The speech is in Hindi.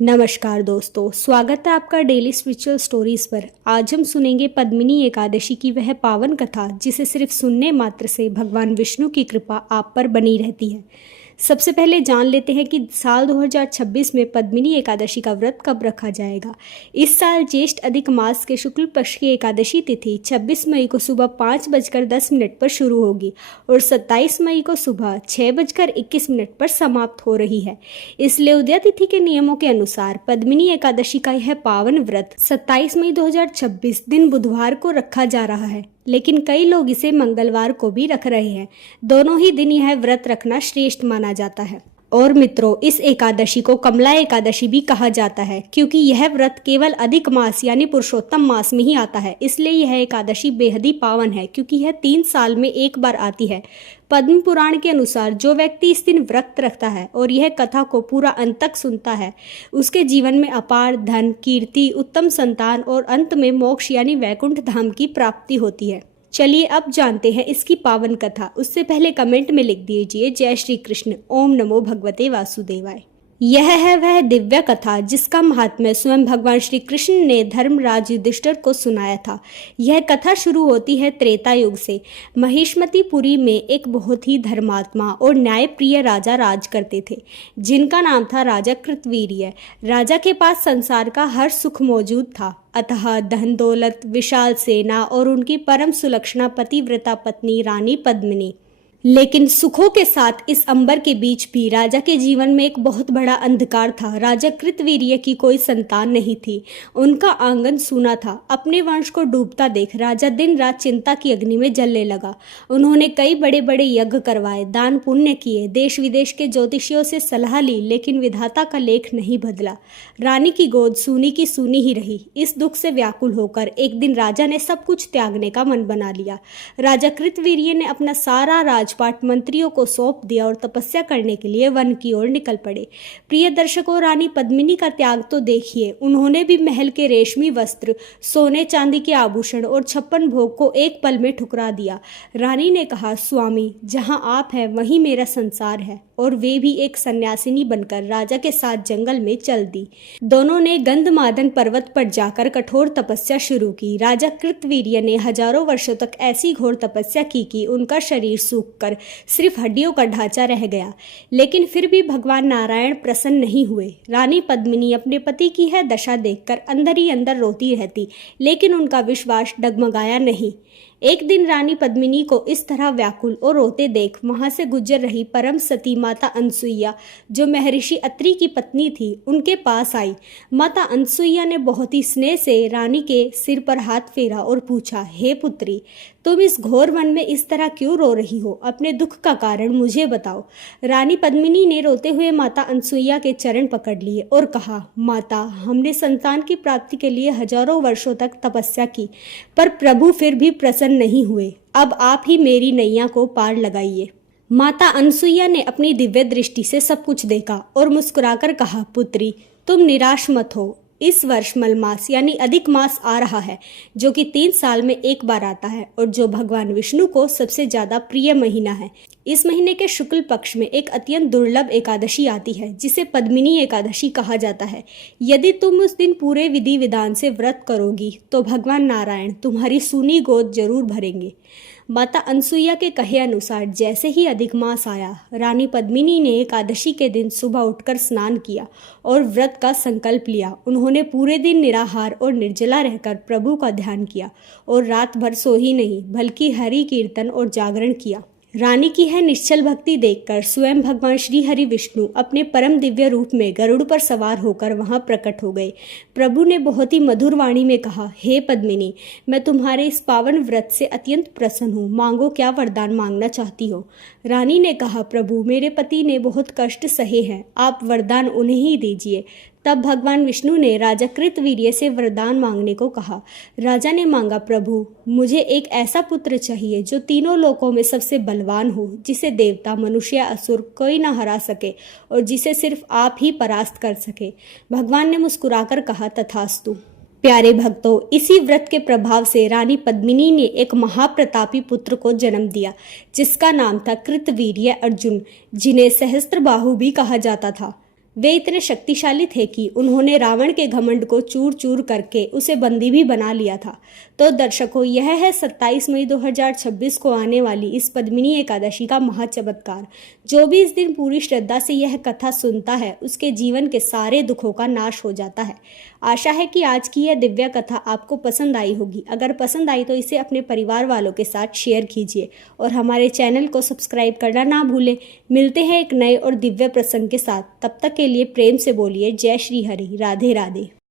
नमस्कार दोस्तों, स्वागत है आपका डेली स्पिरिचुअल स्टोरीज पर। आज हम सुनेंगे पद्मिनी एकादशी की वह पावन कथा जिसे सिर्फ सुनने मात्र से भगवान विष्णु की कृपा आप पर बनी रहती है। सबसे पहले जान लेते हैं कि साल 2026 में पद्मिनी एकादशी का व्रत कब रखा जाएगा। इस साल ज्येष्ठ अधिक मास के शुक्ल पक्ष की एकादशी तिथि 26 मई को सुबह 5:10 पर शुरू होगी और 27 मई को सुबह 6:21 पर समाप्त हो रही है। इसलिए उदया तिथि के नियमों के अनुसार पद्मिनी एकादशी का यह पावन व्रत 27 मई 2026 दिन बुधवार को रखा जा रहा है, लेकिन कई लोग इसे मंगलवार को भी रख रहे हैं। दोनों ही दिन यह व्रत रखना श्रेष्ठ माना जाता है। और मित्रों, इस एकादशी को कमला एकादशी भी कहा जाता है क्योंकि यह व्रत केवल अधिक मास यानी पुरुषोत्तम मास में ही आता है। इसलिए यह एकादशी बेहद ही पावन है क्योंकि यह 3 साल में एक बार आती है। पद्म पुराण के अनुसार जो व्यक्ति इस दिन व्रत रखता है और यह कथा को पूरा अंत तक सुनता है, उसके जीवन में अपार धन, कीर्ति, उत्तम संतान और अंत में मोक्ष यानी वैकुंठ धाम की प्राप्ति होती है। चलिए अब जानते हैं इसकी पावन कथा। उससे पहले कमेंट में लिख दीजिए जय श्री कृष्ण, ओम नमो भगवते वासुदेवाय। यह है वह दिव्य कथा जिसका महात्म्य स्वयं भगवान श्री कृष्ण ने धर्मराज युधिष्ठिर को सुनाया था। यह कथा शुरू होती है त्रेता युग से। महिष्मतिपुरी में एक बहुत ही धर्मात्मा और न्यायप्रिय राजा राज करते थे, जिनका नाम था राजा कृतवीर्य। राजा के पास संसार का हर सुख मौजूद था, अतः धन दौलत, विशाल सेना और उनकी परम सुलक्षणा पतिव्रता पत्नी रानी पद्मिनी। लेकिन सुखों के साथ इस अंबर के बीच भी राजा के जीवन में एक बहुत बड़ा अंधकार था। राजा कृतवीर्य की कोई संतान नहीं थी, उनका आंगन सूना था। अपने वंश को डूबता देख राजा दिन रात चिंता की अग्नि में जलने लगा। उन्होंने कई बड़े बड़े यज्ञ करवाए, दान पुण्य किए, देश विदेश के ज्योतिषियों से सलाह ली, लेकिन विधाता का लेख नहीं बदला। रानी की गोद सूनी की सूनी ही रही। इस दुख से व्याकुल होकर एक दिन राजा ने सब कुछ त्यागने का मन बना लिया। राजा कृतवीर्य ने अपना सारा राजपाट मंत्रियों को सौंप दिया और तपस्या करने के लिए वन की ओर निकल पड़े। प्रिय दर्शकों, रानी पद्मिनी का त्याग तो देखिए। उन्होंने भी महल के रेशमी वस्त्र, सोने चांदी के आभूषण और 56 भोग को एक पल में ठुकरा दिया। रानी ने कहा, स्वामी, जहां आप हैं वहीं मेरा संसार है। और वे भी एक सन्यासिनी बनकर राजा के साथ जंगल में चल दी। दोनों ने गंधमादन पर्वत पर जाकर कठोर तपस्या शुरू की। राजा कृतवीर्य ने हजारों वर्षों तक ऐसी घोर तपस्या की कि उनका शरीर सूखकर सिर्फ हड्डियों का ढांचा रह गया। लेकिन फिर भी भगवान नारायण प्रसन्न नहीं हुए। रानी पद्मिनी अपने पति की यह दशा देखकर अंदर ही अंदर रोती रहती, लेकिन उनका विश्वास डगमगाया नहीं। एक दिन रानी पद्मिनी को इस तरह व्याकुल और रोते देख वहां से गुजर रही परम सती माता अनसुईया, जो महर्षि अत्रि की पत्नी थी, उनके पास आई। माता अनसुईया ने बहुत ही स्नेह से रानी के सिर पर हाथ फेरा और पूछा, हे पुत्री, तुम इस घोर वन में इस तरह क्यों रो रही हो? अपने दुख का कारण मुझे बताओ। रानी पद्मिनी ने रोते हुए माता अनसुईया के चरण पकड़ लिए और कहा, माता, हमने संतान की प्राप्ति के लिए हजारों वर्षों तक तपस्या की, पर प्रभु फिर भी प्रसन्न नहीं हुए। अब आप ही मेरी नैया को पार लगाइए। माता अनसुईया ने अपनी दिव्य दृष्टि से सब कुछ देखा और मुस्कुराकर कहा, पुत्री, तुम निराश मत हो। इस वर्ष मलमास यानी अधिक मास आ रहा है, जो कि 3 साल में एक बार आता है और जो भगवान विष्णु को सबसे ज्यादा प्रिय महीना है। इस महीने के शुक्ल पक्ष में एक अत्यंत दुर्लभ एकादशी आती है जिसे पद्मिनी एकादशी कहा जाता है। यदि तुम उस दिन पूरे विधि विधान से व्रत करोगी तो भगवान नारायण तुम्हारी सूनी गोद जरूर भरेंगे। माता अनसुईया के कहे अनुसार जैसे ही अधिक मास आया, रानी पद्मिनी ने एकादशी के दिन सुबह उठकर स्नान किया और व्रत का संकल्प लिया। उन्होंने पूरे दिन निराहार और निर्जला रहकर प्रभु का ध्यान किया और रात भर सोई नहीं, बल्कि हरि कीर्तन और जागरण किया। रानी की है निश्चल भक्ति देखकर स्वयं भगवान श्री हरि विष्णु अपने परम दिव्य रूप में गरुड़ पर सवार होकर वहां प्रकट हो गए। प्रभु ने बहुत ही मधुर वाणी में कहा, हे पद्मिनी, मैं तुम्हारे इस पावन व्रत से अत्यंत प्रसन्न हूँ। मांगो, क्या वरदान मांगना चाहती हो? रानी ने कहा, प्रभु, मेरे पति ने बहुत कष्ट सहे हैं, आप वरदान उन्हें ही दीजिए। तब भगवान विष्णु ने राजा कृतवीर्य से वरदान मांगने को कहा। राजा ने मांगा, प्रभु, मुझे एक ऐसा पुत्र चाहिए जो तीनों लोकों में सबसे बलवान हो, जिसे देवता, मनुष्य, असुर कोई न हरा सके और जिसे सिर्फ आप ही परास्त कर सके। भगवान ने मुस्कुराकर कहा, तथास्तु। प्यारे भक्तों, इसी व्रत के प्रभाव से रानी पद्मिनी ने एक महाप्रतापी पुत्र को जन्म दिया, जिसका नाम था कृतवीर्य अर्जुन, जिन्हें सहस्त्रबाहु भी कहा जाता था। वे इतने शक्तिशाली थे कि उन्होंने रावण के घमंड को चूर चूर करके उसे बंदी भी बना लिया था। तो दर्शकों, यह है 27 मई 2026 को आने वाली इस पद्मिनी एकादशी का महाचमत्कार। जो भी इस दिन पूरी श्रद्धा से यह कथा सुनता है, उसके जीवन के सारे दुखों का नाश हो जाता है। आशा है कि आज की यह दिव्य कथा आपको पसंद आई होगी। अगर पसंद आई तो इसे अपने परिवार वालों के साथ शेयर कीजिए और हमारे चैनल को सब्सक्राइब करना ना भूलें। मिलते हैं एक नए और दिव्य प्रसंग के साथ। तब तक के लिए प्रेम से बोलिए जय श्री हरि। राधे राधे।